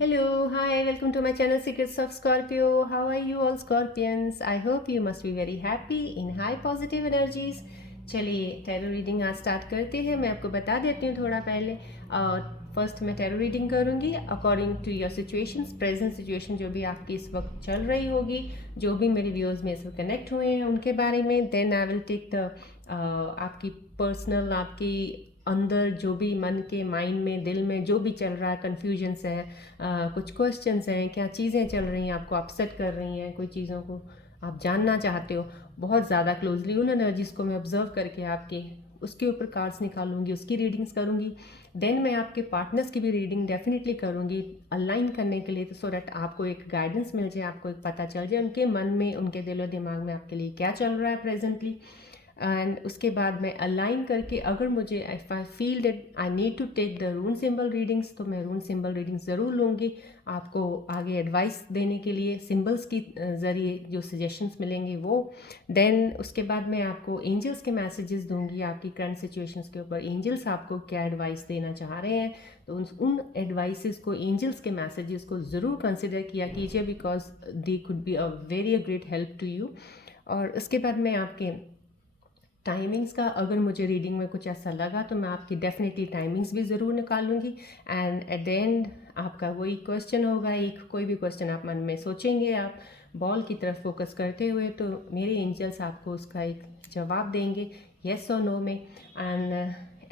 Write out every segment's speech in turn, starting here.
Hello, hi, welcome to my channel Secrets of Scorpio. How are you all Scorpions? I hope you must be very happy in high positive energies. चलिए tarot reading आज start करते हैं। मैं आपको बता देती हूँ थोड़ा पहले। फर्स्ट मैं टैरो रीडिंग करूँगी according to your situations, present situation जो भी आपकी इस वक्त चल रही होगी, जो भी मेरे व्यूअर्स में से कनेक्ट हुए हैं उनके बारे में। Then I will take the आपकी पर्सनल, आपकी अंदर जो भी मन के माइंड में, दिल में जो भी चल रहा है, कन्फ्यूजन्स है, कुछ क्वेश्चंस हैं, क्या चीज़ें चल रही हैं आपको अपसेट कर रही हैं, कोई चीज़ों को आप जानना चाहते हो बहुत ज़्यादा क्लोजली, उन एनर्जीज़ को मैं ऑब्जर्व करके आपके उसके ऊपर कार्ड्स निकालूंगी, उसकी रीडिंग्स करूंगी। देन मैं आपके पार्टनर्स की भी रीडिंग डेफिनेटली करूंगी अलाइन करने के लिए, तो सो दैट आपको एक गाइडेंस मिल जाए, आपको एक पता चल जाए उनके मन में, उनके दिलो दिमाग में आपके लिए क्या चल रहा है प्रेजेंटली। एंड उसके बाद मैं अलाइन करके, अगर मुझे if I feel that I need to take the rune symbol readings, तो मैं रून सिंबल रीडिंग्स ज़रूर लूँगी आपको आगे एडवाइस देने के लिए, सिंबल्स की ज़रिए जो सजेशंस मिलेंगे वो। देन उसके बाद मैं आपको एंजल्स के मैसेजेस दूंगी आपकी करंट सिचुएशंस के ऊपर। एंजल्स आपको क्या एडवाइस देना चाह रहे हैं, तो उन एडवाइसेस को, एंजल्स के मैसेजेस को ज़रूर कंसिडर किया कीजिए, because they could be a very great help to you. और उसके बाद मैं आपके टाइमिंग्स का, अगर मुझे रीडिंग में कुछ ऐसा लगा तो मैं आपकी डेफिनेटली टाइमिंग्स भी ज़रूर निकालूंगी। एंड एट द एंड आपका वही क्वेश्चन होगा, एक कोई भी क्वेश्चन आप मन में सोचेंगे, आप बॉल की तरफ फोकस करते हुए, तो मेरे एंजल्स आपको उसका एक जवाब देंगे येस और नो में। And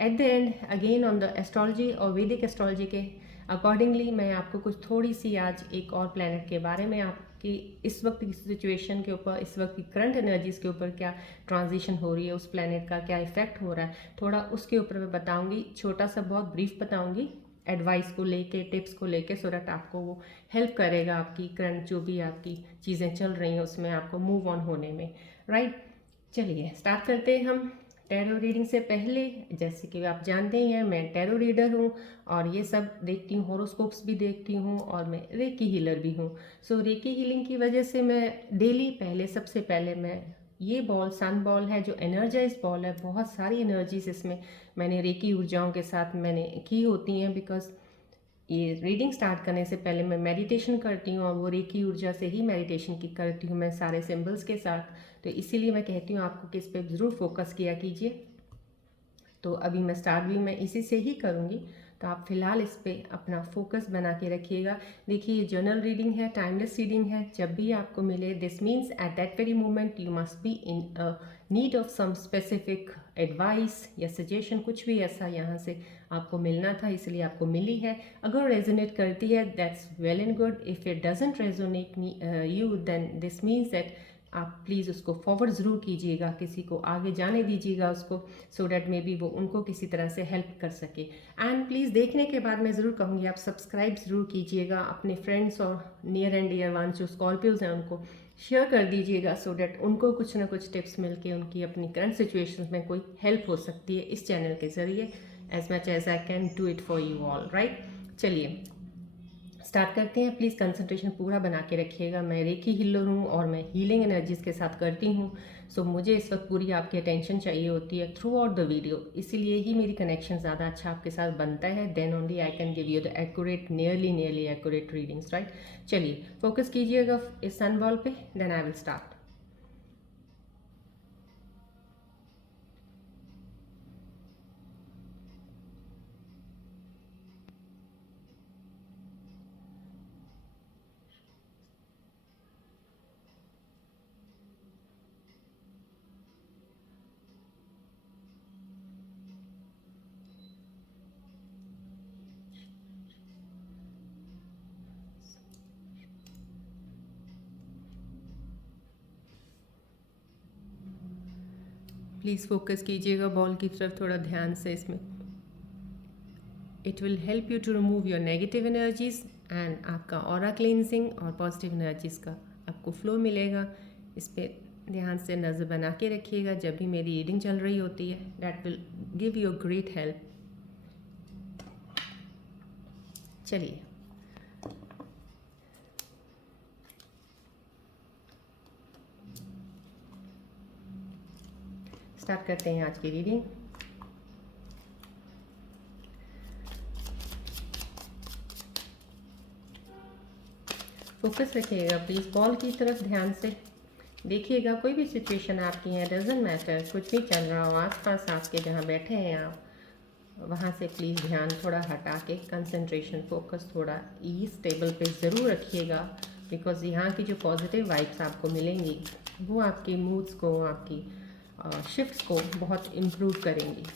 at the end again on the astrology और वैदिक एस्ट्रोलॉजी के अकॉर्डिंगली मैं आपको कुछ थोड़ी सी आज एक और प्लैनेट के बारे में, आपकी इस वक्त की सिचुएशन के ऊपर, इस वक्त की करंट एनर्जीज़ के ऊपर क्या ट्रांजिशन हो रही है, उस प्लैनेट का क्या इफेक्ट हो रहा है, थोड़ा उसके ऊपर मैं बताऊंगी। छोटा सा बहुत ब्रीफ बताऊंगी एडवाइस को लेके, टिप्स को लेके, सो दैट आपको वो हेल्प करेगा आपकी करंट जो भी आपकी चीज़ें चल रही हैं उसमें आपको मूव ऑन होने में। राइट, चलिए स्टार्ट करते हैं हम। टैरो रीडिंग से पहले, जैसे कि आप जानते ही हैं, मैं टैरो रीडर हूँ और ये सब देखती हूँ, हॉरोस्कोप्स भी देखती हूँ, और मैं रेकी हीलर भी हूँ। सो रेकी हीलिंग की वजह से मैं डेली पहले, सबसे पहले मैं ये बॉल, सन बॉल है जो एनर्जाइज बॉल है, बहुत सारी एनर्जीज इसमें मैंने रेकी ऊर्जाओं के साथ मैंने की होती हैं, बिकॉज ये रीडिंग स्टार्ट करने से पहले मैं मेडिटेशन करती हूँ और वो रेकी ऊर्जा से ही मेडिटेशन की करती हूँ मैं, सारे सिंबल्स के साथ। तो इसीलिए मैं कहती हूँ आपको कि इस पर ज़रूर फोकस किया कीजिए। तो अभी मैं स्टार्ट भी मैं इसी से ही करूँगी, तो आप फिलहाल इस पे अपना फोकस बना के रखिएगा। देखिए ये जर्नल रीडिंग है, टाइमलेस रीडिंग है, जब भी आपको मिले, this means at that very moment you must be in need of some specific advice या सजेशन, कुछ भी ऐसा यहाँ से आपको मिलना था, इसलिए आपको मिली है। अगर रेजोनेट करती है that's well and good, if it doesn't resonate you, then this means that आप प्लीज़ उसको फॉरवर्ड ज़रूर कीजिएगा, किसी को आगे जाने दीजिएगा उसको, सो डैट मे बी वो उनको किसी तरह से हेल्प कर सके। एंड प्लीज़ देखने के बाद मैं ज़रूर कहूँगी आप सब्सक्राइब ज़रूर कीजिएगा, अपने फ्रेंड्स और नियर एंड डियर वंस जो स्कॉर्पियोज हैं उनको शेयर कर दीजिएगा, सो डैट उनको कुछ ना कुछ टिप्स मिल के उनकी अपनी करंट सिचुएशन में कोई हेल्प हो सकती है इस चैनल के ज़रिए, as much as I can do it for you all. Right, चलिए स्टार्ट करते हैं। प्लीज़ कंसंट्रेशन पूरा बना के रखिएगा। मैं रेकी हीलर हूँ और मैं हीलिंग एनर्जीज़ के साथ करती हूँ, सो मुझे इस वक्त पूरी आपकी अटेंशन चाहिए होती है थ्रू आउट द वीडियो, इसीलिए ही मेरी कनेक्शन ज़्यादा अच्छा आपके साथ बनता है। Then only I can give you the accurate, nearly accurate readings. Right, चलिए फोकस कीजिएगा इस सन बॉल पे, देन आई विल स्टार्ट। प्लीज़ फोकस कीजिएगा बॉल की तरफ थोड़ा ध्यान से इसमें। It will help you to remove your negative energies and आपका ऑरा क्लींजिंग और पॉजिटिव एनर्जीज का आपको फ्लो मिलेगा। इस पर ध्यान से नज़र बना के रखिएगा जब भी मेरी रीडिंग चल रही होती है, that will give you great help. चलिए स्टार्ट करते हैं आज की रीडिंग। फोकस रखिएगा प्लीज़, बॉल की तरफ ध्यान से देखिएगा। कोई भी सिचुएशन आपकी है, डजेंट मैटर, कुछ भी चल रहा हो आसपास आपके, जहाँ बैठे हैं आप, वहाँ से प्लीज़ ध्यान थोड़ा हटा के कंसंट्रेशन फोकस थोड़ा ईज टेबल पे ज़रूर रखिएगा, बिकॉज़ यहाँ की जो पॉजिटिव वाइब्स आपको मिलेंगी वो आपके मूड्स को, आपकी शिफ्ट्स को बहुत इम्प्रूव करेंगी।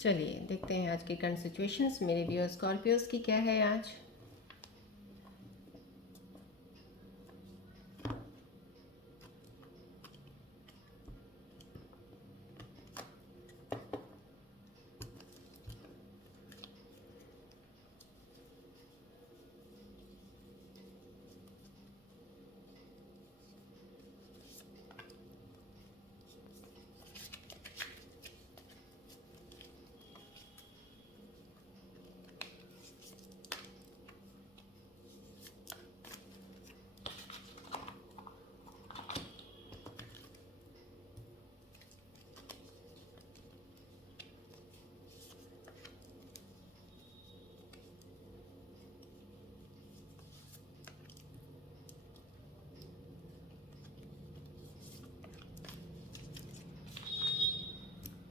चलिए देखते हैं आज की करंट सिचुएशंस मेरे व्यूअर स्कॉर्पियोज की क्या है आज।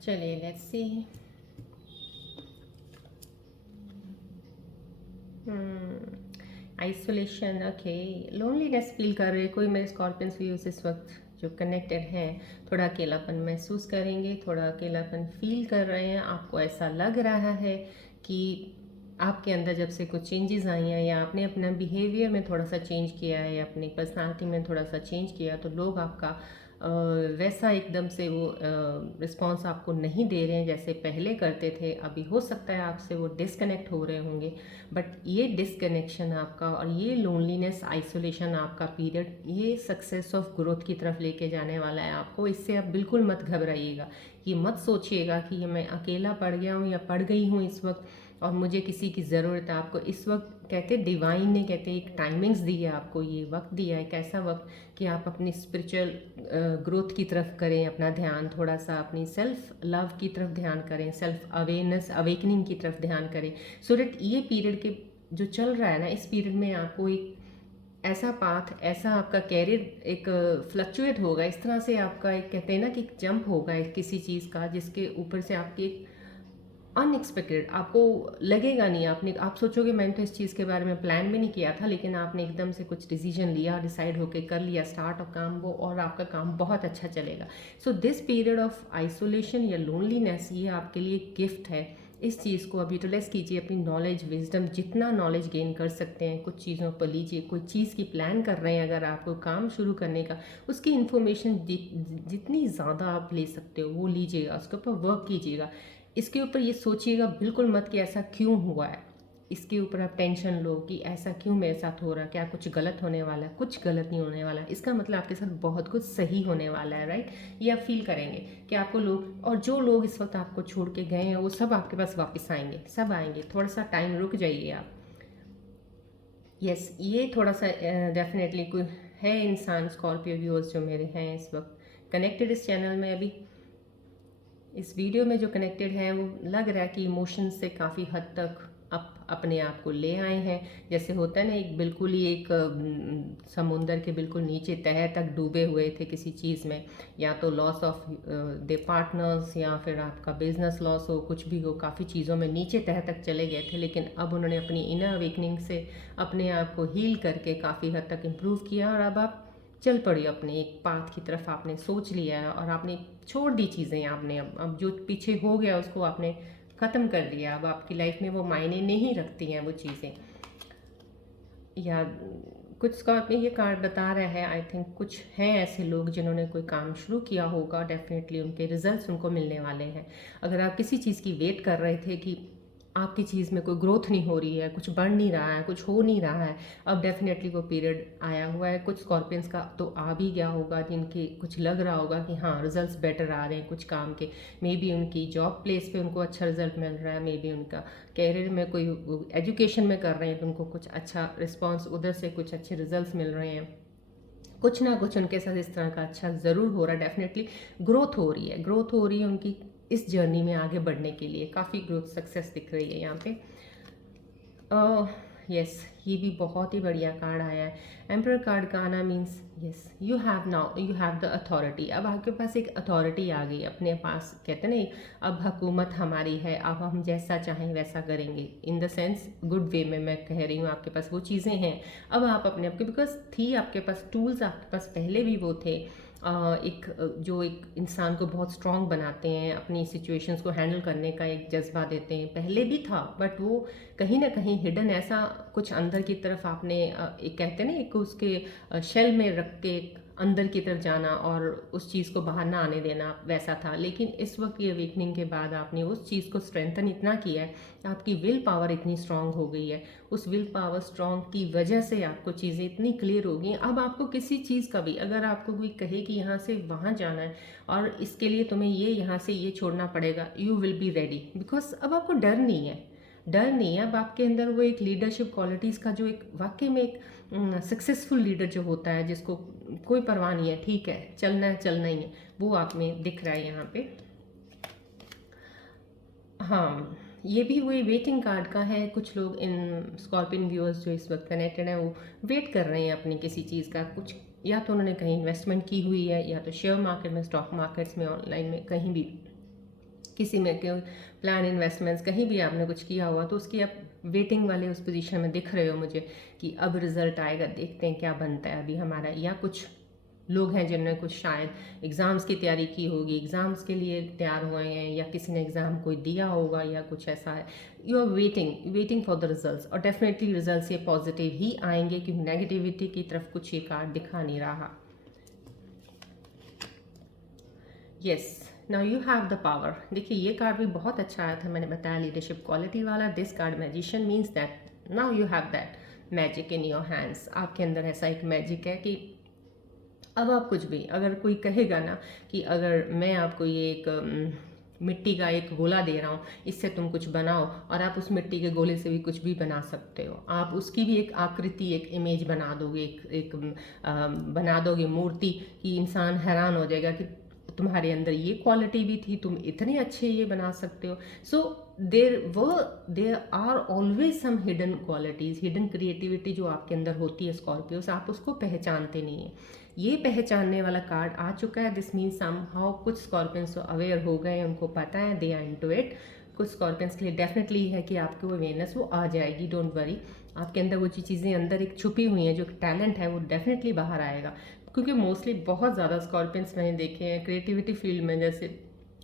चलिए let's see. Isolation, okay, loneliness feel कर रहे कोई मेरे स्कॉर्पियंस व्यूज इस वक्त जो कनेक्टेड हैं, थोड़ा अकेलापन महसूस करेंगे, थोड़ा अकेलापन फील कर रहे हैं। आपको ऐसा लग रहा है कि आपके अंदर जब से कुछ चेंजेस आई हैं या आपने अपना बिहेवियर में थोड़ा सा चेंज किया है या अपनी पर्सनालिटी में थोड़ा सा चेंज किया, तो लोग आपका वैसा एकदम से वो रिस्पॉन्स आपको नहीं दे रहे हैं जैसे पहले करते थे। अभी हो सकता है आपसे वो डिस्कनेक्ट हो रहे होंगे, बट ये डिस्कनेक्शन आपका और ये लोनलीनेस आइसोलेशन आपका पीरियड, ये सक्सेस ऑफ ग्रोथ की तरफ लेके जाने वाला है आपको। इससे आप बिल्कुल मत घबराइएगा, ये मत सोचिएगा कि ये मैं अकेला पड़ गया हूँ या पड़ गई हूँ इस वक्त और मुझे किसी की ज़रूरत है। आपको इस वक्त कहते डिवाइन ने कहते एक टाइमिंग्स दी है आपको, ये वक्त दिया है, कैसा वक्त कि आप अपनी स्पिरिचुअल ग्रोथ की तरफ करें अपना ध्यान, थोड़ा सा अपनी सेल्फ लव की तरफ ध्यान करें, सेल्फ अवेयरनेस अवेकनिंग की तरफ ध्यान करें, सो दैट ये पीरियड के जो चल रहा है ना, इस पीरियड में आपको एक ऐसा पाथ, ऐसा आपका कैरियर एक फ्लक्चुएट होगा, इस तरह से आपका एक कहते हैं ना कि जंप होगा एक किसी चीज़ का जिसके ऊपर से आपकी एक अनएक्सपेक्टेड, आपको लगेगा नहीं, आप सोचोगे मैंने तो इस चीज़ के बारे में प्लान भी नहीं किया था, लेकिन आपने एकदम से कुछ डिसीजन लिया, डिसाइड होके कर लिया स्टार्ट और काम वो, और आपका काम बहुत अच्छा चलेगा। So this period of isolation या लोनलीनेस, ये आपके लिए गिफ्ट है। इस चीज़ को अब यूटिलाइज कीजिए, अपनी नॉलेज विजडम जितना नॉलेज गेन कर सकते हैं कुछ चीज़ों पर लीजिए। कोई चीज़ की प्लान कर रहे हैं अगर आपको काम शुरू करने का, उसकी इन्फॉर्मेशन जितनी ज़्यादा आप ले सकते हो वो लीजिएगा, उसके ऊपर वर्क कीजिएगा। इसके ऊपर ये सोचिएगा बिल्कुल मत कि ऐसा क्यों हुआ है, इसके ऊपर आप टेंशन लो कि ऐसा क्यों मेरे साथ हो रहा है, क्या कुछ गलत होने वाला है। कुछ गलत नहीं होने वाला है, इसका मतलब आपके साथ बहुत कुछ सही होने वाला है, राइट। ये आप फील करेंगे कि आपको लोग, और जो लोग इस वक्त आपको छोड़ के गए हैं वो सब आपके पास वापस आएंगे, सब आएंगे। थोड़ा सा टाइम रुक जाइए आप। यस, ये थोड़ा सा डेफिनेटली कोई है इंसान स्कॉर्पियो व्यूअर्स जो मेरे हैं इस वक्त कनेक्टेड इस चैनल में, अभी इस वीडियो में जो कनेक्टेड है, वो लग रहा है कि इमोशंस से काफ़ी हद तक अपने आप को ले आए हैं। जैसे होता है ना, एक बिल्कुल ही एक समुंदर के बिल्कुल नीचे तह तक डूबे हुए थे किसी चीज़ में, या तो लॉस ऑफ दे पार्टनर्स या फिर आपका बिजनेस लॉस हो, कुछ भी हो, काफ़ी चीज़ों में नीचे तह तक चले गए थे। लेकिन अब उन्होंने अपनी इनर अवेकनिंग से अपने आप को हील करके काफ़ी हद तक इम्प्रूव किया, और अब आप चल पड़ी अपने एक पाथ की तरफ। आपने सोच लिया है और आपने छोड़ दी चीज़ें। आपने अब जो पीछे हो गया उसको आपने ख़त्म कर लिया। अब आपकी लाइफ में वो मायने नहीं रखती हैं वो चीज़ें। या कुछ स्कॉर्पियो ये कार्ड बता रहा है, आई थिंक कुछ हैं ऐसे लोग जिन्होंने कोई काम शुरू किया होगा, डेफिनेटली उनके रिजल्ट्स उनको मिलने वाले हैं। अगर आप किसी चीज़ की वेट कर रहे थे कि आपकी चीज़ में कोई ग्रोथ नहीं हो रही है, कुछ बढ़ नहीं रहा है, कुछ हो नहीं रहा है, अब डेफिनेटली वो पीरियड आया हुआ है। कुछ स्कॉर्पियंस का तो आ भी गया होगा, जिनके कुछ लग रहा होगा कि हाँ रिजल्ट्स बेटर आ रहे हैं कुछ काम के। मे बी उनकी जॉब प्लेस पे उनको अच्छा रिजल्ट मिल रहा है, मे बी उनका कैरियर में कोई एजुकेशन में कर रहे हैं तो उनको कुछ अच्छा रिस्पॉन्स उधर से, कुछ अच्छे रिजल्ट्स मिल रहे हैं। कुछ ना कुछ उनके साथ इस तरह का अच्छा ज़रूर हो रहा है। डेफिनेटली ग्रोथ हो रही है, ग्रोथ हो रही है उनकी इस जर्नी में आगे बढ़ने के लिए। काफ़ी ग्रोथ सक्सेस दिख रही है यहाँ पे। यस, ये भी बहुत ही बढ़िया कार्ड आया है। एम्परर कार्ड का आना means yes, you have now, you have the authority. अब आपके पास एक अथॉरिटी आ गई अपने पास। कहते हैं ना, अब हुकूमत हमारी है, अब हम जैसा चाहें वैसा करेंगे। In the sense good way में मैं कह रही हूँ, आपके पास वो चीज़ें हैं। अब आप अपने आप के, बिकॉज थी आपके पास टूल्स, आपके पास पहले भी वो थे, एक जो एक इंसान को बहुत स्ट्रॉन्ग बनाते हैं, अपनी सिचुएशंस को हैंडल करने का एक जज्बा देते हैं, पहले भी था। बट वो कहीं ना कहीं हिडन, ऐसा कुछ अंदर की तरफ आपने एक कहते हैं ना, एक उसके शेल में रख के अंदर की तरफ जाना और उस चीज़ को बाहर ना आने देना, वैसा था। लेकिन इस वक्त की अवेकनिंग के बाद आपने उस चीज़ को स्ट्रेंथन इतना किया है, आपकी विल पावर इतनी स्ट्रांग हो गई है। उस विल पावर स्ट्रांग की वजह से आपको चीज़ें इतनी क्लियर हो गई। अब आपको किसी चीज़ का भी, अगर आपको कोई कहे कि यहाँ से वहाँ जाना है और इसके लिए तुम्हें ये यहाँ से ये छोड़ना पड़ेगा, you will be ready, because अब आपको डर नहीं है। डर नहीं है अब आपके अंदर। वो एक लीडरशिप क्वालिटीज़ का जो एक वाकई में एक सक्सेसफुल लीडर जो होता है, जिसको कोई परवाह नहीं है, ठीक है चलना है चलना ही है, वो आप में दिख रहा है यहाँ पे। हाँ, ये भी वही वेटिंग कार्ड का है। कुछ लोग इन स्कॉर्पियन व्यूअर्स जो इस वक्त कनेक्टेड हैं, वो वेट कर रहे हैं अपनी किसी चीज़ का। कुछ या तो उन्होंने कहीं इन्वेस्टमेंट की हुई है, या तो शेयर मार्केट में, स्टॉक मार्केट्स में, ऑनलाइन में, कहीं भी किसी में के प्लान इन्वेस्टमेंट्स, कहीं भी आपने कुछ किया हुआ तो उसकी आप वेटिंग वाले उस पोजीशन में दिख रहे हो मुझे, कि अब रिजल्ट आएगा, देखते हैं क्या बनता है अभी हमारा। या कुछ लोग हैं जिन्होंने कुछ शायद एग्ज़ाम्स की तैयारी की होगी, एग्ज़ाम्स के लिए तैयार हुए हैं, या किसी ने एग्ज़ाम कोई दिया होगा, या कुछ ऐसा है। You are waiting for the results, और डेफिनेटली रिजल्ट्स ये पॉजिटिव ही आएंगे, क्योंकि नेगेटिविटी की तरफ कुछ ये कार्ड दिखा नहीं रहा। Yes, now you have the power. देखिए ये कार्ड भी बहुत अच्छा आया था, मैंने बताया लीडरशिप क्वालिटी वाला। This card magician means that now you have that magic in your hands. आपके अंदर ऐसा एक मैजिक है कि अब आप कुछ भी, अगर कोई कहेगा ना कि अगर मैं आपको ये एक मिट्टी का एक गोला दे रहा हूँ, इससे तुम कुछ बनाओ, और आप उस मिट्टी के गोले से भी कुछ भी बना सकते हो। आप उसकी भी एक आकृति, एक इमेज बना दोगे, एक बना दोगे मूर्ति, कि इंसान हैरान हो जाएगा कि तुम्हारे अंदर ये क्वालिटी भी थी, तुम इतने अच्छे ये बना सकते हो। So there are always some hidden qualities, hidden creativity जो आपके अंदर होती है स्कॉर्पियोस, आप उसको पहचानते नहीं है। ये पहचानने वाला कार्ड आ चुका है। दिस मीन्स सम हाउ कुछ स्कॉर्पियंस अवेयर हो गए, उनको पता है, दे आर इनटू इट। कुछ स्कॉर्पियंस के लिए डेफिनेटली है कि आपकी वो अवेयरनेस वो आ जाएगी, डोंट वरी। आपके अंदर वो चीज़ें अंदर एक छुपी हुई हैं, जो टैलेंट है वो डेफिनेटली बाहर आएगा। क्योंकि मोस्टली बहुत ज़्यादा स्कॉर्पियंस मैंने देखे हैं क्रिएटिविटी फील्ड में, जैसे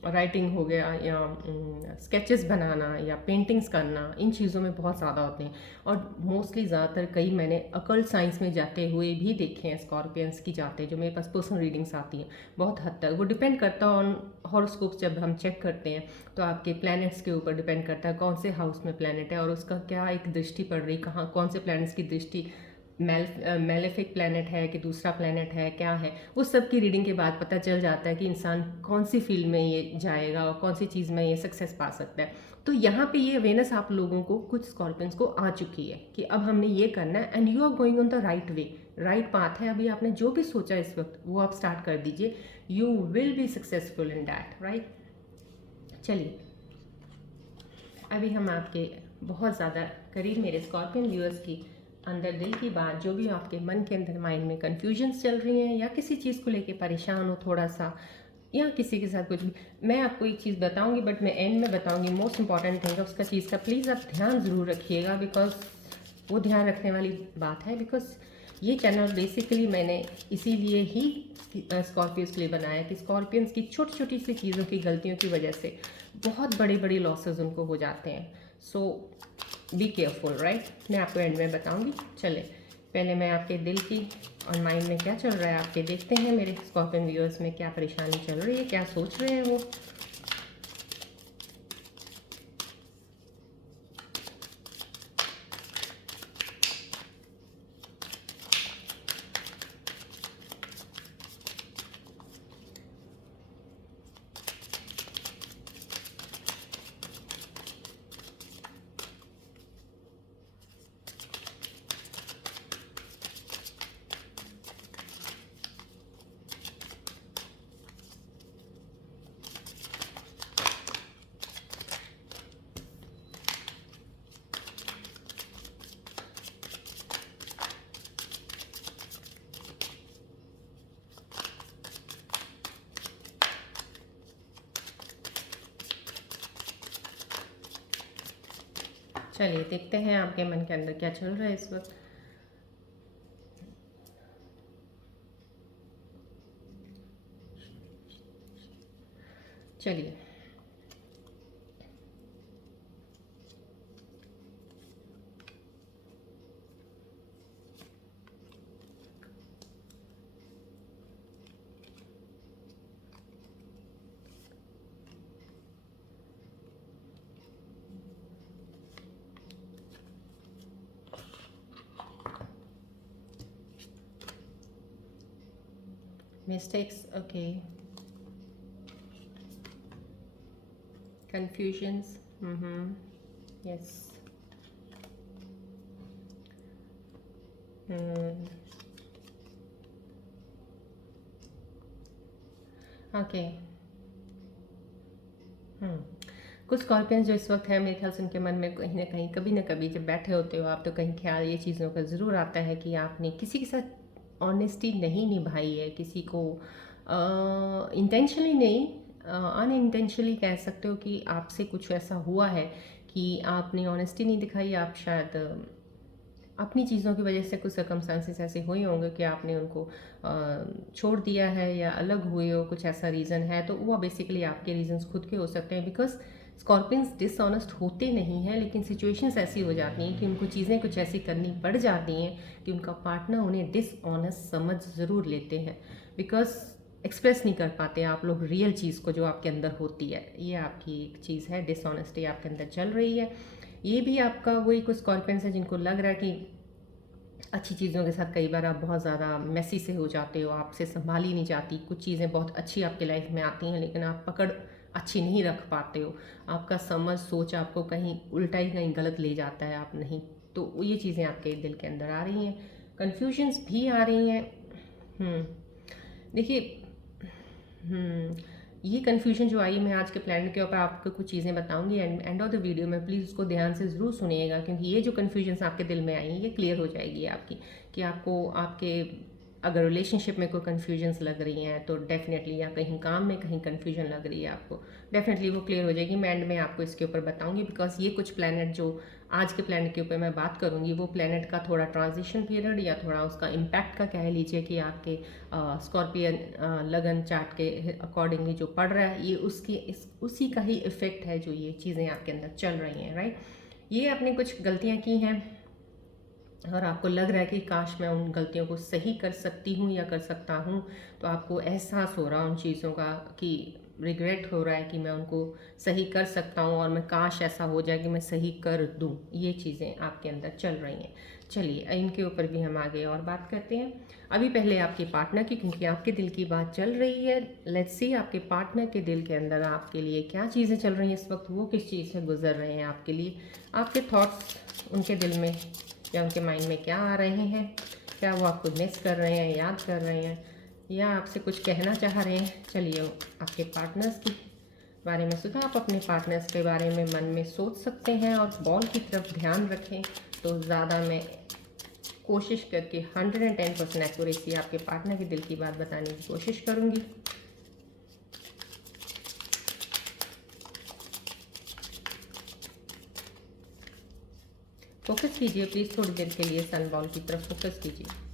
राइटिंग हो गया, या स्केचेस बनाना, या पेंटिंग्स करना, इन चीज़ों में बहुत ज़्यादा होते हैं। और मोस्टली ज़्यादातर कई मैंने अकल्ट साइंस में जाते हुए भी देखे हैं स्कॉर्पियंस की जाते, जो मेरे पास पर्सनल रीडिंग्स आती हैं। बहुत हद तक वो डिपेंड करता है ऑन हॉरोस्कोप्स। जब हम चेक करते हैं तो आपके प्लैनेट्स के ऊपर डिपेंड करता है कौन से हाउस में प्लैनेट है, और उसका क्या एक दृष्टि पड़ रही, कहाँ कौन से प्लैनेट्स की दृष्टि, मेलेफिक प्लैनेट है कि दूसरा प्लैनेट है, क्या है, उस सब की रीडिंग के बाद पता चल जाता है कि इंसान कौन सी फील्ड में ये जाएगा और कौन सी चीज़ में ये सक्सेस पा सकता है। तो यहाँ पे ये अवेयरनेस आप लोगों को, कुछ स्कॉर्पियंस को आ चुकी है कि अब हमने ये करना है, and you are going on the right way, right path है। अभी आपने जो भी सोचा इस वक्त वो आप स्टार्ट कर दीजिए, you will be successful in that, right. चलिए अभी हम आपके बहुत ज़्यादा करीब मेरे स्कॉर्पियन व्यूअर्स की अंदर दिल की बात, जो भी आपके मन के अंदर माइंड में कन्फ्यूजन्स चल रही हैं या किसी चीज़ को लेके परेशान हो थोड़ा सा, या किसी के साथ कुछ भी, मैं आपको एक चीज़ बताऊंगी बट मैं एंड में बताऊंगी। मोस्ट इंपॉर्टेंट थिंग है उसका चीज़ का, प्लीज़ आप ध्यान ज़रूर रखिएगा, बिकॉज वो ध्यान रखने वाली बात है। बिकॉज ये चैनल बेसिकली मैंने इसीलिए ही स्कॉर्पियंस के लिए बनाया कि स्कॉर्पियंस की छोटी छोटी सी चीज़ों की गलतियों की वजह से बहुत बड़े बड़े लॉसेस उनको हो जाते हैं। सो बी केयरफुल, राइट। मैं आपको एंड में बताऊंगी। चले पहले मैं आपके दिल की और माइंड में क्या चल रहा है आपके देखते हैं। मेरे स्कॉर्पियन व्यूअर्स में क्या परेशानी चल रही है, क्या सोच रहे हैं वो। चलिए देखते हैं आपके मन के अंदर क्या चल रहा है इस वक्त। चलिए mistakes, okay, confusions, yes, okay. कुछ स्कॉर्पियंस जो इस वक्त है, मेरे ख्याल से उनके मन में कहीं ना कहीं कभी ना कभी जब बैठे होते हो आप, तो कहीं ख्याल ये चीज़ों का ज़रूर आता है कि आपने किसी के साथ ऑनेस्टी नहीं निभाई है, किसी को इंटेंशनली नहीं, अनइंटेंशनली कह सकते हो कि आपसे कुछ ऐसा हुआ है कि आपने ऑनेस्टी नहीं दिखाई। आप शायद अपनी चीज़ों की वजह से कुछ सर्कमस्टांसेस ऐसे हुए होंगे कि आपने उनको छोड़ दिया है या अलग हुए हो, कुछ ऐसा रीज़न है, तो वो बेसिकली आपके रीजंस खुद के हो सकते हैं। बिकॉज स्कॉर्पियंस डिसऑनेस्ट होते नहीं हैं, लेकिन सिचुएशंस ऐसी हो जाती हैं कि उनको चीज़ें कुछ ऐसी करनी पड़ जाती हैं कि उनका पार्टनर उन्हें डिसऑनेस्ट समझ ज़रूर लेते हैं। बिकॉज एक्सप्रेस नहीं कर पाते आप लोग रियल चीज़ को जो आपके अंदर होती है। ये आपकी एक चीज़ है, डिसऑनेस्टी आपके अंदर चल रही है। ये भी आपका वही कुछ स्कॉर्पियंस है जिनको लग रहा है कि अच्छी चीज़ों के साथ कई बार आप बहुत ज़्यादा मैसी से हो जाते हो, आपसे संभाली नहीं जाती। कुछ चीज़ें बहुत अच्छी आपके लाइफ में आती हैं लेकिन आप पकड़ अच्छी नहीं रख पाते हो, आपका समझ सोच आपको कहीं उल्टा ही कहीं गलत ले जाता है, आप नहीं, तो ये चीज़ें आपके दिल के अंदर आ रही हैं। कन्फ्यूजन्स भी आ रही हैं। देखिए, ये कन्फ्यूजन जो आई, मैं आज के प्लान के ऊपर आपको कुछ चीज़ें बताऊंगी एंड ऑफ द वीडियो में, प्लीज़ उसको ध्यान से ज़रूर सुनिएगा, क्योंकि ये जो कन्फ्यूजन्स आपके दिल में आई हैं ये क्लियर हो जाएगी आपकी, कि आपको आपके अगर रिलेशनशिप में कोई कन्फ्यूजन्स लग रही हैं तो डेफिनेटली, या कहीं काम में कहीं कन्फ्यूजन लग रही है आपको, डेफिनेटली वो क्लियर हो जाएगी। मैं एंड में आपको इसके ऊपर बताऊंगी, बिकॉज ये कुछ प्लैनेट जो आज के प्लैनेट के ऊपर मैं बात करूंगी, वो प्लैनेट का थोड़ा ट्रांजिशन पीरियड या थोड़ा उसका इम्पैक्ट का कह लीजिए कि आपके स्कॉर्पियन लगन चार्ट के अकॉर्डिंगली जो पड़ रहा है, ये उसी का ही इफ़ेक्ट है जो ये चीज़ें आपके अंदर चल रही हैं, राइट। ये आपने कुछ गलतियाँ की हैं और आपको लग रहा है कि काश मैं उन गलतियों को सही कर सकती हूँ या कर सकता हूँ, तो आपको एहसास हो रहा है उन चीज़ों का कि रिग्रेट हो रहा है कि मैं उनको सही कर सकता हूँ और मैं काश ऐसा हो जाए कि मैं सही कर दूँ। ये चीज़ें आपके अंदर चल रही हैं। चलिए इनके ऊपर भी हम आगे और बात करते हैं। अभी पहले आपके पार्टनर की, क्योंकि आपके दिल की बात चल रही है, लेट्स सी आपके पार्टनर के दिल के अंदर आपके लिए क्या चीज़ें चल रही हैं इस वक्त, वो किस चीज़ से गुजर रहे हैं आपके लिए, आपके थॉट्स उनके दिल में या उनके माइंड में क्या आ रहे हैं, क्या वो आपको मिस कर रहे हैं, याद कर रहे हैं, या आपसे कुछ कहना चाह रहे हैं। चलिए आपके पार्टनर्स की बारे में सुना। आप अपने पार्टनर्स के बारे में मन में सोच सकते हैं और बॉल की तरफ ध्यान रखें तो ज़्यादा मैं कोशिश करके 110% एक्यूरेसी आपके पार्टनर के दिल की बात बताने की कोशिश करूँगी। फोकस कीजिए प्लीज़, थोड़ी देर के लिए सन बॉल की तरफ फोकस कीजिए।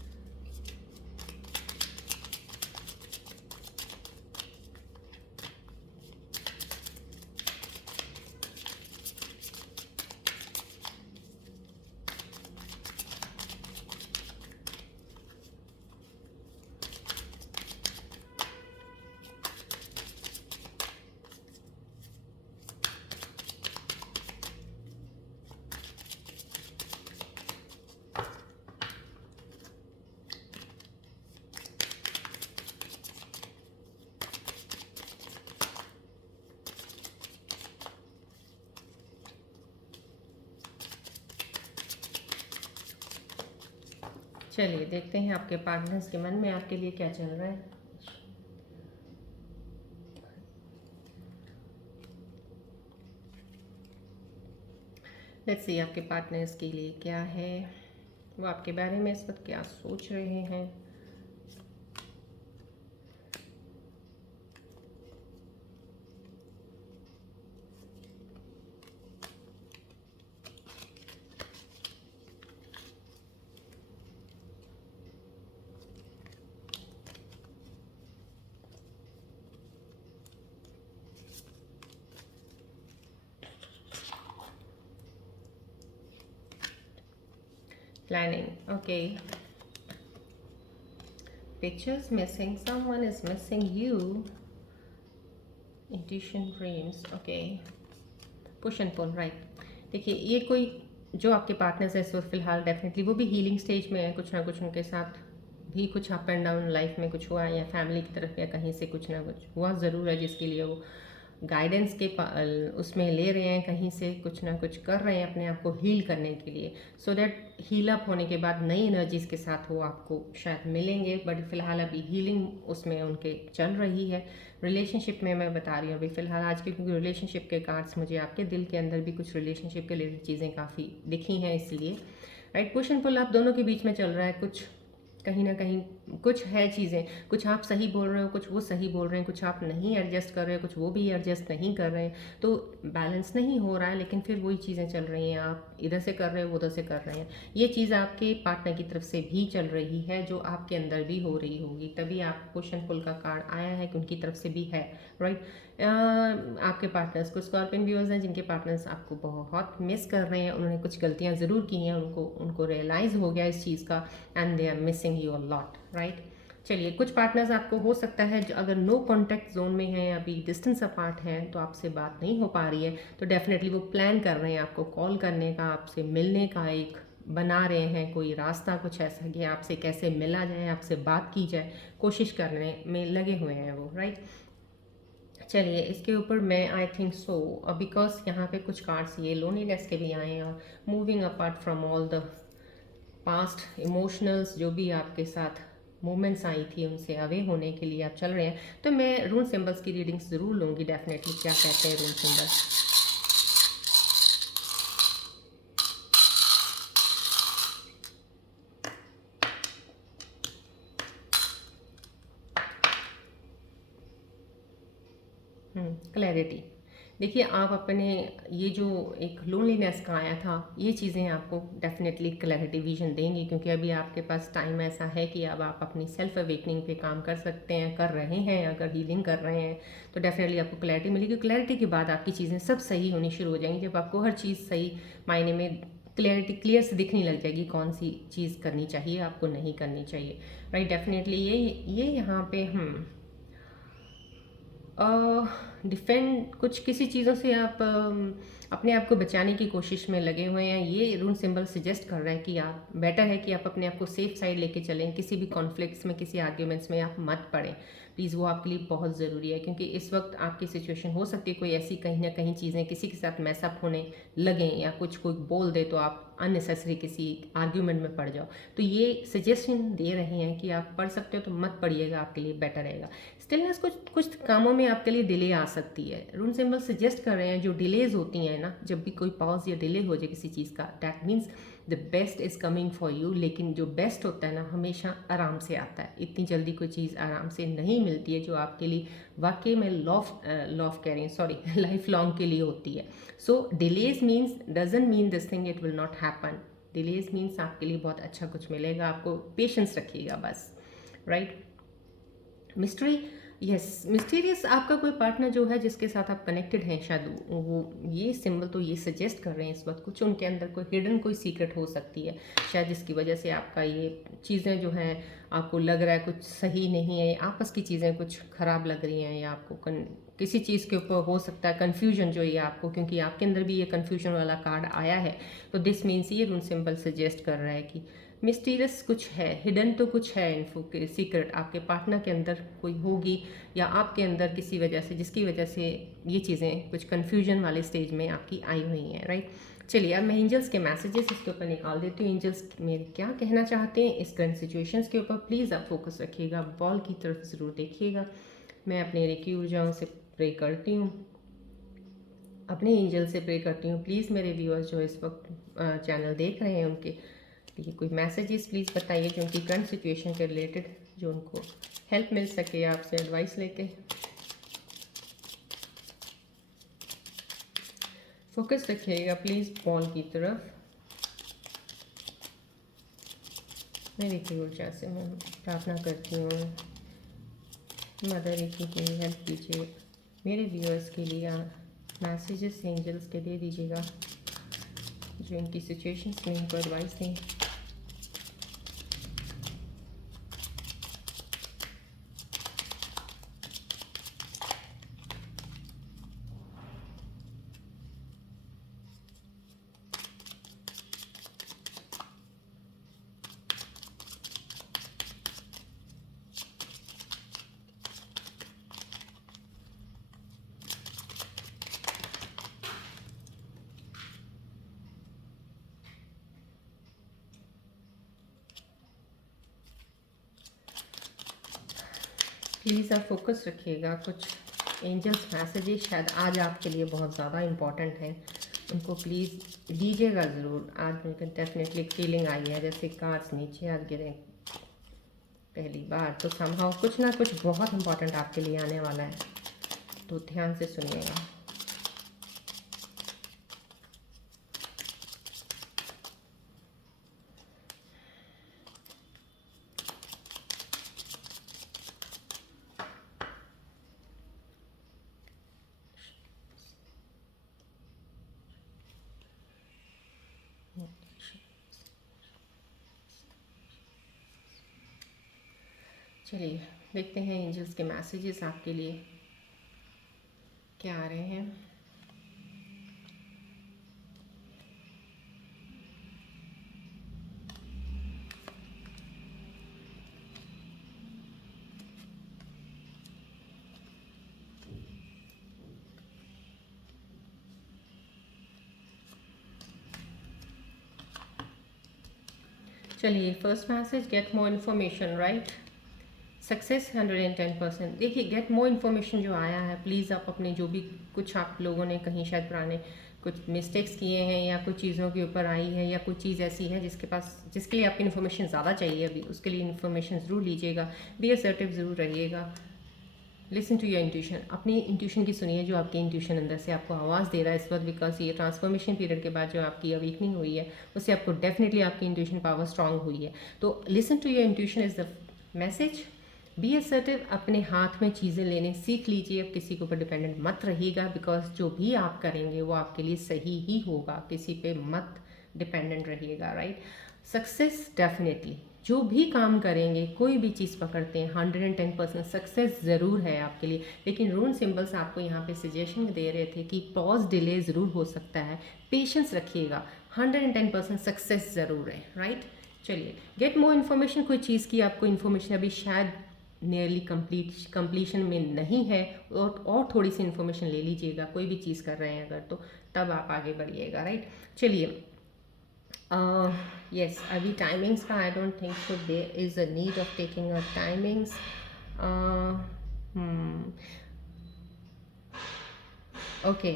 चलिए देखते हैं आपके पार्टनर्स के मन में आपके लिए क्या चल रहा है। लेट्स सी आपके पार्टनर्स के लिए क्या है, वो आपके बारे में इस वक्त क्या सोच रहे हैं। Planning, okay. Pictures missing, someone is missing you. Intuition, dreams, okay. Push and pull, right. देखिए ये कोई जो आपके पार्टनर्स है इस वक्त फ़िलहाल डेफिनेटली वो भी हीलिंग स्टेज में है, कुछ ना कुछ उनके साथ भी कुछ अप एंड डाउन लाइफ में कुछ हुआ है, या फैमिली की तरफ या कहीं से कुछ ना कुछ हुआ ज़रूर है जिसके लिए वो गाइडेंस के उसमें ले रहे हैं, कहीं से कुछ ना कुछ कर रहे हैं अपने आप को हील करने के लिए, सो दैट हील अप होने के बाद नई एनर्जीज़ के साथ वो आपको शायद मिलेंगे। बट फिलहाल अभी हीलिंग उसमें उनके चल रही है। रिलेशनशिप में मैं बता रही हूँ अभी फ़िलहाल आज के, क्योंकि रिलेशनशिप के कार्ड्स मुझे आपके दिल के अंदर भी कुछ रिलेशनशिप के रिलेटेड चीज़ें काफ़ी दिखी हैं, इसलिए राइट। पुश एंड पुल आप दोनों के बीच में चल रहा है, कुछ कहीं ना कहीं कुछ है चीज़ें, कुछ आप सही बोल रहे हो, कुछ वो सही बोल रहे हैं, कुछ आप नहीं एडजस्ट कर रहे हो, कुछ वो भी एडजस्ट नहीं कर रहे हैं, तो बैलेंस नहीं हो रहा है। लेकिन फिर वही चीज़ें चल रही हैं, आप इधर से कर रहे हो, वो उधर से कर रहे हैं। ये चीज़ आपके पार्टनर की तरफ से भी चल रही है, जो आपके अंदर भी हो रही होगी, तभी आप पुश एंड पुल का कार्ड आया है कि उनकी तरफ से भी है, राइट। आपके पार्टनर्स को स्कॉर्पियन व्यूअर्स हैं जिनके पार्टनर्स आपको बहुत मिस कर रहे हैं, उन्होंने कुछ गलतियां ज़रूर की हैं, उनको रियलाइज़ हो गया इस चीज़ का, and they are missing you a lot, right. चलिए कुछ पार्टनर्स आपको हो सकता है जो अगर नो कॉन्टैक्ट जोन में हैं, अभी डिस्टेंस अपार्ट हैं, तो आपसे बात नहीं हो पा रही है, तो डेफिनेटली वो प्लान कर रहे हैं आपको कॉल करने का, आपसे मिलने का एक बना रहे हैं कोई रास्ता, कुछ ऐसा कि आपसे कैसे मिला जाए, आपसे बात की जाए, कोशिश करने में लगे हुए हैं वो, राइट। चलिए इसके ऊपर मैं आई थिंक सो बिकॉज यहाँ पे कुछ कार्ड्स ये लोनलीनेस के भी आए हैं, और moving apart from all the past emotionals जो भी आपके साथ मोमेंट्स आई थी उनसे अवे होने के लिए आप चल रहे हैं। तो मैं रून सिंबल्स की रीडिंग्स ज़रूर लूँगी डेफिनेटली, क्या कहते हैं रून सिंबल्स। क्लैरिटी। देखिए आप अपने ये जो एक लोनलीनेस का आया था, ये चीज़ें आपको डेफिनेटली क्लैरिटी विजन देंगी, क्योंकि अभी आपके पास टाइम ऐसा है कि अब आप अपनी सेल्फ अवेकनिंग पे काम कर सकते हैं, कर रहे हैं, अगर हीलिंग कर रहे हैं तो डेफिनेटली आपको क्लैरिटी मिलेगी। क्लैरिटी के बाद आपकी चीज़ें सब सही होनी शुरू हो जाएंगी, जब आपको हर चीज़ सही मायने में क्लियर से दिखने लग जाएगी कौन सी चीज़ करनी चाहिए, आपको नहीं करनी चाहिए, राइट। डेफिनेटली ये यहाँ पे डिफेंड कुछ किसी चीज़ों से आप अपने आप को बचाने की कोशिश में लगे हुए हैं। ये रून सिंबल सजेस्ट कर रहा है कि आप बेटर है कि आप अपने आप को सेफ साइड लेके चलें, किसी भी कॉन्फ्लिक्ट्स में, किसी आर्ग्यूमेंट्स में आप मत पड़ें प्लीज़, वो आपके लिए बहुत ज़रूरी है, क्योंकि इस वक्त आपकी सिचुएशन हो सकती है कोई ऐसी कहीं ना कहीं चीज़ें किसी के साथ मैसअप होने लगें, या कुछ कोई बोल दे तो आप अननेसेसरी किसी आर्ग्यूमेंट में पड़ जाओ। तो ये सजेशन दे रहे हैं कि आप पढ़ सकते हो तो मत पढ़िएगा, आपके लिए बेटर रहेगा। स्टिलनेस कुछ कुछ कामों में आपके लिए डिले आ सकती है। रून सिंबल सजेस्ट कर रहे हैं जो डिलेज होती हैं ना, जब भी कोई पॉज या डिले हो जाए किसी चीज़ का, that means the best is coming for you. लेकिन जो बेस्ट होता है ना हमेशा आराम से आता है, इतनी जल्दी कोई चीज़ आराम से नहीं मिलती है जो आपके लिए वाकई में लॉफ कह रही हैं, सॉरी, लाइफ लॉन्ग के लिए होती है। So delays means doesn't mean this thing it will not happen. Delays means आपके लिए बहुत अच्छा कुछ मिलेगा, आपको पेशेंस रखिएगा बस, राइट। मिस्ट्री, यस, मिस्टीरियस आपका कोई पार्टनर जो है जिसके साथ आप कनेक्टेड हैं, शायद वो, ये सिंबल तो ये सजेस्ट कर रहे हैं इस वक्त कुछ उनके अंदर कोई हिडन कोई सीक्रेट हो सकती है, शायद जिसकी वजह से आपका ये चीज़ें जो हैं आपको लग रहा है कुछ सही नहीं है, आपस की चीज़ें कुछ ख़राब लग रही हैं, या आपको किसी चीज़ के ऊपर हो सकता है कन्फ्यूजन जो ये आपको, क्योंकि आपके अंदर भी ये कन्फ्यूजन वाला कार्ड आया है, तो दिस मीन्स ये रून सिंबल सजेस्ट कर रहा है कि मिस्टीरियस कुछ है, हिडन तो कुछ है, इन्फो के सीक्रेट आपके पार्टनर के अंदर कोई होगी, या आपके अंदर किसी वजह से, जिसकी वजह से ये चीज़ें कुछ कन्फ्यूजन वाले स्टेज में आपकी आई हुई हैं, राइट। चलिए अब मैं एंजल्स के मैसेजेस इसके ऊपर निकाल देती हूँ, एंजल्स मेरे क्या कहना चाहते हैं इस करंट सिचुएशंस के ऊपर। प्लीज़ आप फोकस रखिएगा, बॉल की तरफ ज़रूर देखिएगा। मैं अपने रेकी ऊर्जाओं से प्रे करती हूँ, अपने एंजल से प्रे करती हूँ। प्लीज़ मेरे व्यूअर्स जो इस वक्त चैनल देख रहे हैं उनके लिए कोई मैसेजेस प्लीज़ बताइए जो उनकी करंट सिचुएशन के रिलेटेड, जो उनको हेल्प मिल सके आपसे एडवाइस लेके। फोकस रखिएगा प्लीज़ बॉल की तरफ। मेरी की ऊर्जा से मैं प्रार्थना करती हूँ, मदर रेकी की हेल्प कीजिए, मेरे व्यूअर्स के लिए मैसेजेस एंजल्स के दे दीजिएगा जो इनकी सिचुएशंस में इनको एडवाइस दें। प्लीज़ आप फोकस रखिएगा, कुछ एंजल्स मैसेजेस शायद आज आपके लिए बहुत ज़्यादा इम्पॉर्टेंट हैं, उनको प्लीज़ दीजिएगा ज़रूर। आज मुझे डेफिनेटली फीलिंग आई है जैसे कार्ड्स नीचे आज गिरे पहली बार, तो समहाउ कुछ ना कुछ बहुत इम्पॉर्टेंट आपके लिए आने वाला है, तो ध्यान से सुनिएगा। चलिए देखते हैं एंजल्स के मैसेजेस आपके लिए क्या आ रहे हैं। चलिए first message, get more information, right. Success 110%। देखिए गेट मोर इन्फॉर्मेशन जो आया है, प्लीज़ आप अपने जो भी कुछ आप लोगों ने कहीं शायद पुराने कुछ मिस्टेक्स किए हैं या कुछ चीज़ों के ऊपर आई है या कुछ चीज़ ऐसी है जिसके लिए आपकी इन्फॉर्मेशन ज़्यादा चाहिए अभी, उसके लिए इन्फॉर्मेशन ज़रूर लीजिएगा। बी असर्टिव ज़रूर रहिएगा। लिसन टू योर इंट्यूशन, अपनी इंट्यूशन की सुनिए जो आपकी इंट्यूशन अंदर से आपको आवाज़ दे रहा है इस वक्त, बिकॉज ये ट्रांसफॉर्मेशन पीरियड के बाद जो आपकी अवेकनिंग हुई है उससे आपको डेफिनेटली आपकी इंट्यूशन पावर स्ट्रांग हुई है। तो listen to your intuition is the message. Be assertive, अपने हाथ में चीज़ें लेने सीख लीजिए, अब किसी के ऊपर डिपेंडेंट मत रहिएगा, बिकॉज जो भी आप करेंगे वो आपके लिए सही ही होगा, किसी पे मत डिपेंडेंट रहिएगा, राइट। सक्सेस डेफिनेटली, जो भी काम करेंगे कोई भी चीज़ पकड़ते हैं 110% सक्सेस ज़रूर है आपके लिए। लेकिन रून सिंबल्स आपको यहाँ पे सजेशन दे रहे थे कि पॉज डिले ज़रूर हो सकता है, पेशेंस रखिएगा, 110% सक्सेस ज़रूर है, राइट। चलिए गेट मोर इन्फॉर्मेशन, कोई चीज़ की आपको इन्फॉर्मेशन अभी शायद नियरली कंप्लीशन में नहीं है, और थोड़ी सी इन्फॉर्मेशन ले लीजिएगा, कोई भी चीज़ कर रहे हैं अगर, तो तब आप आगे बढ़िएगा, राइट। चलिए yes, अभी टाइमिंग्स का I don't think so there is a need of taking a timings. Okay,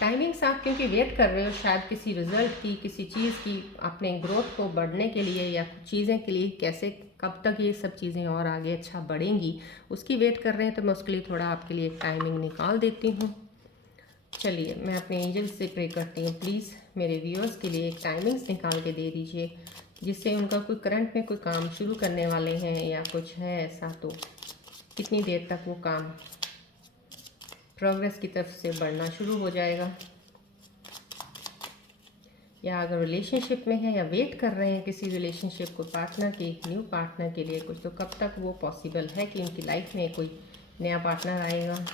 timings आप क्योंकि वेट कर रहे हो शायद किसी रिजल्ट की, किसी चीज़ की, अपने ग्रोथ को बढ़ने के लिए या चीज़ें के लिए, कैसे कब तक ये सब चीज़ें और आगे अच्छा बढ़ेंगी उसकी वेट कर रहे हैं, तो मैं उसके लिए थोड़ा आपके लिए एक टाइमिंग निकाल देती हूँ। चलिए मैं अपने एंजल से प्रे करती हूँ, प्लीज़ मेरे व्यूअर्स के लिए एक टाइमिंग्स निकाल के दे दीजिए, जिससे उनका कोई करंट में कोई काम शुरू करने वाले हैं या कुछ है ऐसा, तो कितनी देर तक वो काम प्रोग्रेस की तरफ से बढ़ना शुरू हो जाएगा, या अगर रिलेशनशिप में है या वेट कर रहे हैं किसी रिलेशनशिप को, पार्टनर की, न्यू पार्टनर के लिए कुछ, तो कब तक वो पॉसिबल है कि उनकी लाइफ में कोई नया पार्टनर आएगा।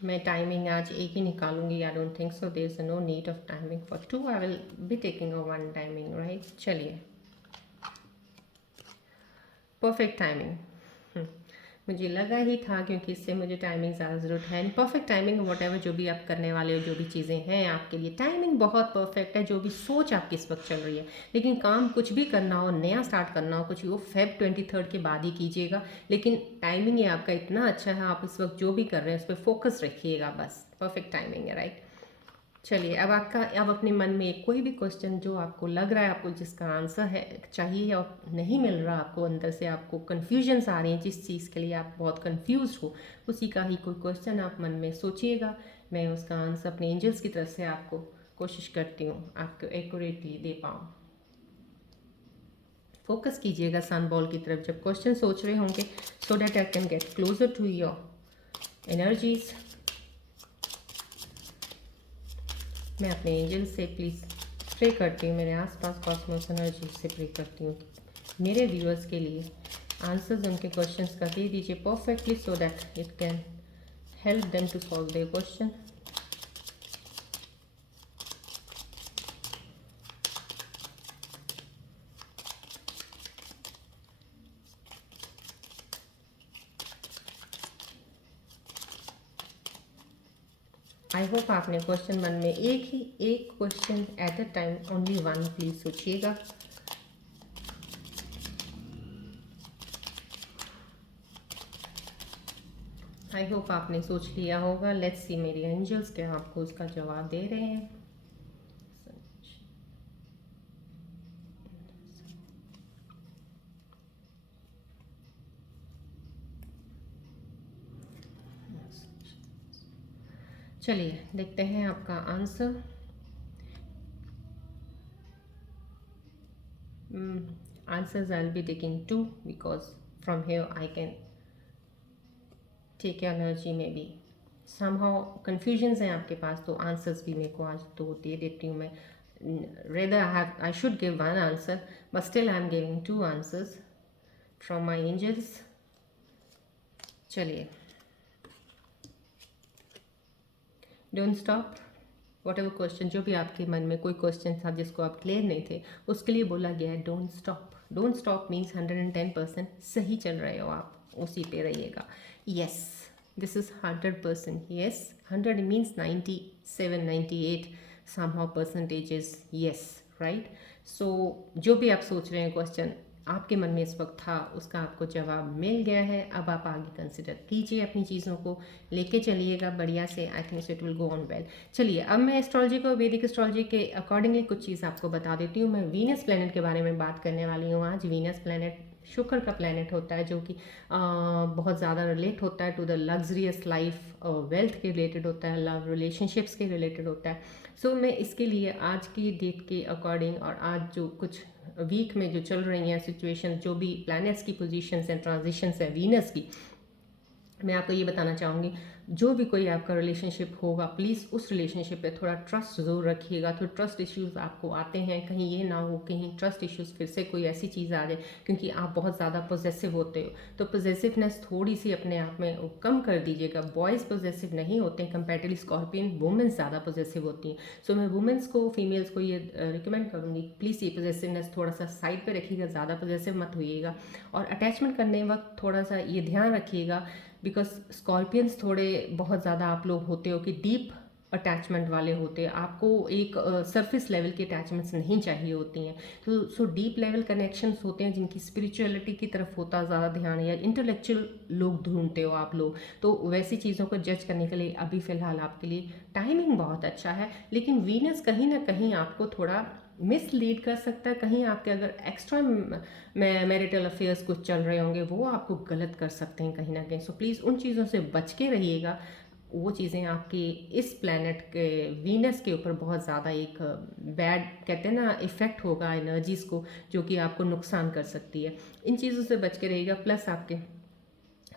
मैं टाइमिंग आज एक ही निकालूंगी, I don't think so there is no need of timing for two, I will be taking a one timing, right. चलिए, परफेक्ट टाइमिंग, मुझे लगा ही था, क्योंकि इससे मुझे टाइमिंग ज़्यादा ज़रूरत है। परफेक्ट टाइमिंग वट एवर जो भी आप करने वाले हो, जो भी चीज़ें हैं आपके लिए, टाइमिंग बहुत परफेक्ट है। जो भी सोच आपकी इस वक्त चल रही है, लेकिन काम कुछ भी करना हो, नया स्टार्ट करना हो, कुछ वो फेब 23 के बाद ही कीजिएगा, लेकिन टाइमिंग ये आपका इतना अच्छा है, आप इस वक्त जो भी कर रहे हैं उस पर फोकस रखिएगा, बस परफेक्ट टाइमिंग है, राइट। चलिए, अब अपने मन में कोई भी क्वेश्चन जो आपको लग रहा है, आपको जिसका आंसर है चाहिए या नहीं मिल रहा, आपको अंदर से आपको कन्फ्यूजन्स आ रही हैं, जिस चीज़ के लिए आप बहुत कंफ्यूज हो, उसी का ही कोई क्वेश्चन आप मन में सोचिएगा। मैं उसका आंसर अपने एंजल्स की तरफ से आपको कोशिश करती हूँ आपको एक्यूरेटली दे पाऊँ। फोकस कीजिएगा सन बॉल की तरफ जब क्वेश्चन सोच रहे होंगे, so that I can get closer to your energies. मैं अपने एंजल से प्लीज़ प्रे करती हूँ, मेरे आसपास कॉस्मोस एनर्जी से प्रे करती हूँ, मेरे व्यूअर्स के लिए आंसर्स उनके क्वेश्चंस का दे दीजिए perfectly, so that it can help them to solve their question. I hope आपने क्वेश्चन मन में एक question at a time, only one please सोचिएगा। आई होप आपने सोच लिया होगा। लेट्स सी मेरी एंजल्स क्या आपको उसका जवाब दे रहे हैं। चलिए देखते हैं आपका answer. Answers I'll be taking two, because from here I can take energy, maybe somehow confusions हैं आपके पास, तो आंसर्स भी मेरे को आज तो दे देती हूँ मैं। rather I should give one answer, but still I'm giving two answers from my angels। चलिए, don't stop what ever question, जो भी आपके मन में कोई क्वेश्चन था जिसको आप क्लियर नहीं थे, उसके लिए बोला गया है don't stop. Don't stop means 110% सही चल रहे हो आप, उसी पे रहिएगा। Yes, this is 100%। Yes, 100 means 97 98 somehow percentages, yes, right। so जो भी आप सोच रहे हैं क्वेश्चन आपके मन में इस वक्त था, उसका आपको जवाब मिल गया है। अब आप आगे कंसिडर कीजिए, अपनी चीज़ों को लेके चलिएगा बढ़िया से। I think it will go on well. चलिए, अब मैं एस्ट्रोलॉजी को, वैदिक एस्ट्रोलॉजी के अकॉर्डिंगली कुछ चीज़ आपको बता देती हूँ। मैं वीनस प्लैनेट के बारे में बात करने वाली हूँ आज। वीनस प्लैनेट शुक्र का प्लैनेट होता है, जो कि बहुत ज़्यादा रिलेट होता है to the luxurious life, wealth के रिलेटेड होता है, लव रिलेशनशिप्स के रिलेटेड होता है। सो मैं इसके लिए आज की डेट के अकॉर्डिंग, और आज जो कुछ वीक में जो चल रही हैं सिचुएशन, जो भी प्लैनेट्स की पोजीशंस हैं, ट्रांजिशंस हैं वीनस की, मैं आपको ये बताना चाहूँगी, जो भी कोई आपका रिलेशनशिप होगा, प्लीज़ उस रिलेशनशिप पे थोड़ा ट्रस्ट ज़रूर रखिएगा। तो ट्रस्ट इश्यूज़ आपको आते हैं, कहीं ये ना हो कहीं ट्रस्ट इश्यूज़ फिर से कोई ऐसी चीज़ आ जाए, क्योंकि आप बहुत ज़्यादा पॉजेसिव होते हो, तो पॉजेसिवनेस थोड़ी सी अपने आप में कम कर दीजिएगा। बॉयज़ पॉजेसिव नहीं होते हैं कंपेरेटिवली स्कॉर्पियन, वुमेंस ज़्यादा पॉजेसिव होती हैं। सो मैं वुमेंस को, फीमेल्स को ये रिकमेंड करूँगी, प्लीज़ ये पॉजेसिवनेस थोड़ा सा साइड पर रखिएगा, ज़्यादा पॉजेसिव मत होइएगा। और अटैचमेंट करने वक्त थोड़ा सा ये ध्यान रखिएगा, बिकॉज स्कॉर्पियंस थोड़े बहुत ज़्यादा आप लोग होते हो कि डीप अटैचमेंट वाले होते हैं, आपको एक सरफेस लेवल की अटैचमेंट्स नहीं चाहिए होती हैं। तो सो डीप लेवल कनेक्शंस होते हैं जिनकी स्पिरिचुअलिटी की तरफ होता ज़्यादा ध्यान, या इंटेलेक्चुअल लोग ढूंढते हो आप लोग, तो वैसी चीज़ों को जज करने के लिए अभी फ़िलहाल आपके लिए टाइमिंग बहुत अच्छा है। लेकिन वीनस कहीं ना कहीं आपको थोड़ा मिसलीड कर सकता है, कहीं आपके अगर एक्स्ट्रा मैरिटल अफेयर्स कुछ चल रहे होंगे वो आपको गलत कर सकते हैं कहीं ना कहीं। सो प्लीज़ उन चीज़ों से बच के रहिएगा। वो चीज़ें आपकी इस प्लैनेट के वीनस के ऊपर बहुत ज़्यादा एक बैड कहते हैं ना इफ़ेक्ट होगा एनर्जीज़ को, जो कि आपको नुकसान कर सकती है। इन चीज़ों से बच के रहिएगा। प्लस आपके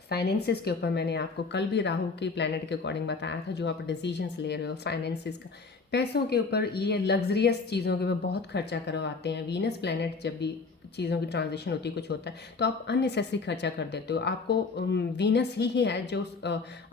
फाइनेंसिस के ऊपर मैंने आपको कल भी राहु के प्लैनेट के अकॉर्डिंग बताया था, जो आप डिसीजंस ले रहे हो फाइनेंसिस का, पैसों के ऊपर, ये लग्जरियस चीज़ों के ऊपर बहुत खर्चा करवाते हैं। वीनस प्लैनेट जब भी चीज़ों की ट्रांजिशन होती है, कुछ होता है, तो आप अननेसेसरी खर्चा कर देते हो। आपको वीनस ही है जो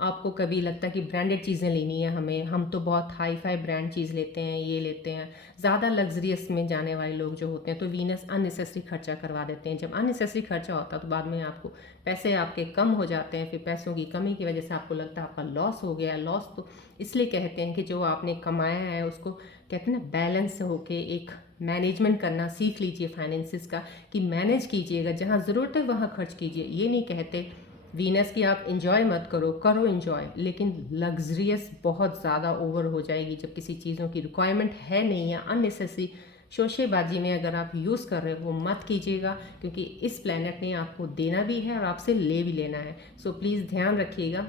आपको कभी लगता है कि ब्रांडेड चीज़ें लेनी है हमें, हम तो बहुत हाई फाई ब्रांड चीज़ लेते हैं, ये लेते हैं, ज़्यादा लग्जरियस में जाने वाले लोग जो होते हैं, तो वीनस अननेसेसरी खर्चा करवा देते हैं। जब अननेसेसरी खर्चा होता है तो बाद में आपको पैसे आपके कम हो जाते हैं, फिर पैसों की कमी की वजह से आपको लगता है आपका लॉस हो गया। लॉस तो इसलिए कहते हैं कि जो आपने कमाया है उसको कहते हैं ना बैलेंस होके एक मैनेजमेंट करना सीख लीजिए फाइनेंसिस का, कि मैनेज कीजिएगा, जहाँ ज़रूरत है वहाँ खर्च कीजिए। ये नहीं कहते वीनस की आप इंजॉय मत करो, करो इंजॉय, लेकिन लग्जरियस बहुत ज़्यादा ओवर हो जाएगी जब किसी चीज़ों की रिक्वायरमेंट है नहीं, या अननेसेसरी शोशेबाजी में अगर आप यूज़ कर रहे हो वो मत कीजिएगा, क्योंकि इस प्लैनेट ने आपको देना भी है और आपसे ले भी लेना है। सो प्लीज़ ध्यान रखिएगा।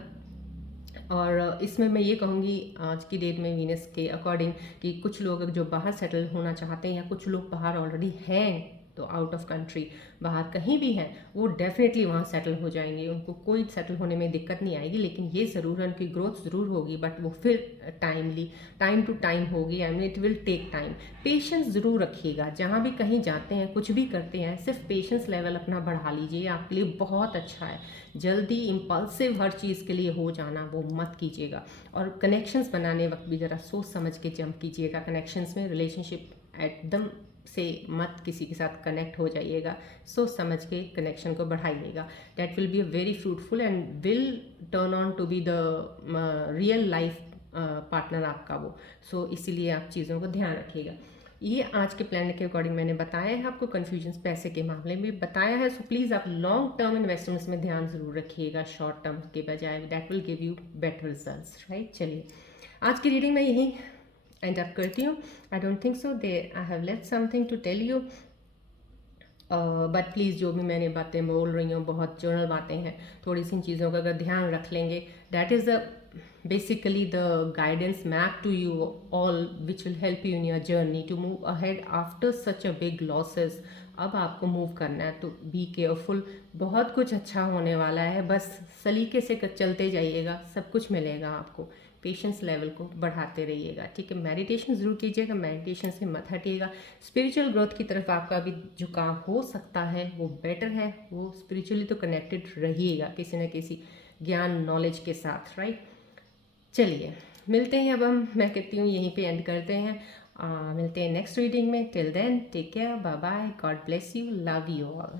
और इसमें मैं ये कहूँगी आज की डेट में वीनस के अकॉर्डिंग कि कुछ लोग जो बाहर सेटल होना चाहते हैं, या कुछ लोग बाहर ऑलरेडी हैं, तो आउट ऑफ कंट्री बाहर कहीं भी हैं, वो डेफिनेटली वहाँ सेटल हो जाएंगे, उनको कोई सेटल होने में दिक्कत नहीं आएगी। लेकिन ये ज़रूर है उनकी ग्रोथ ज़रूर होगी, बट वो फिर टाइम टू टाइम होगी। I mean it will take time. Patience ज़रूर रखिएगा, जहाँ भी कहीं जाते हैं, कुछ भी करते हैं, सिर्फ पेशेंस लेवल अपना बढ़ा लीजिए, आपके लिए बहुत अच्छा है। जल्दी इम्पल्सिव हर चीज़ के लिए हो जाना वो मत कीजिएगा। और कनेक्शंस बनाने वक्त भी ज़रा सोच समझ के जंप कीजिएगा कनेक्शंस में। रिलेशनशिप एकदम से मत किसी के साथ कनेक्ट हो जाइएगा, सोच समझ के कनेक्शन को बढ़ाइएगा। That will be a very fruitful and will turn on to be the real life partner आपका वो। सो इसीलिए आप चीज़ों को ध्यान रखिएगा। ये आज के प्लान के अकॉर्डिंग मैंने बताया है आपको, कन्फ्यूजन पैसे के मामले में बताया है। सो प्लीज़ आप लॉन्ग टर्म इन्वेस्टमेंट्स में ध्यान ज़रूर रखिएगा शॉर्ट टर्म के बजाय, that will give you better results, right. चलिए आज की रीडिंग मैं यहीं एंड अप करती हूँ। I don't think so they I have left something to tell you, but please जो भी मैंने बातें बोल रही हूँ बहुत जनरल बातें हैं, थोड़ी सी चीज़ों का अगर ध्यान रख लेंगे, that is the basically the guidance map to you all which will help you in your journey to move ahead after such a big losses। अब आपको मूव करना है तो बी केयरफुल, बहुत कुछ अच्छा होने वाला है, बस सलीके से चलते जाइएगा, सब कुछ मिलेगा आपको। पेशेंस लेवल को बढ़ाते रहिएगा, ठीक है। मेडिटेशन ज़रूर कीजिएगा, मेडिटेशन से मत हटिएगा। स्पिरिचुअल ग्रोथ की तरफ आपका भी झुकाव हो सकता है, वो बेटर है, वो स्पिरिचुअली तो कनेक्टेड रहिएगा किसी न किसी ज्ञान नॉलेज के साथ, राइट। चलिए मिलते हैं, अब मैं कहती हूँ यहीं पे एंड करते हैं। मिलते हैं नेक्स्ट रीडिंग में। Till then take care, bye bye, God bless you, love you all.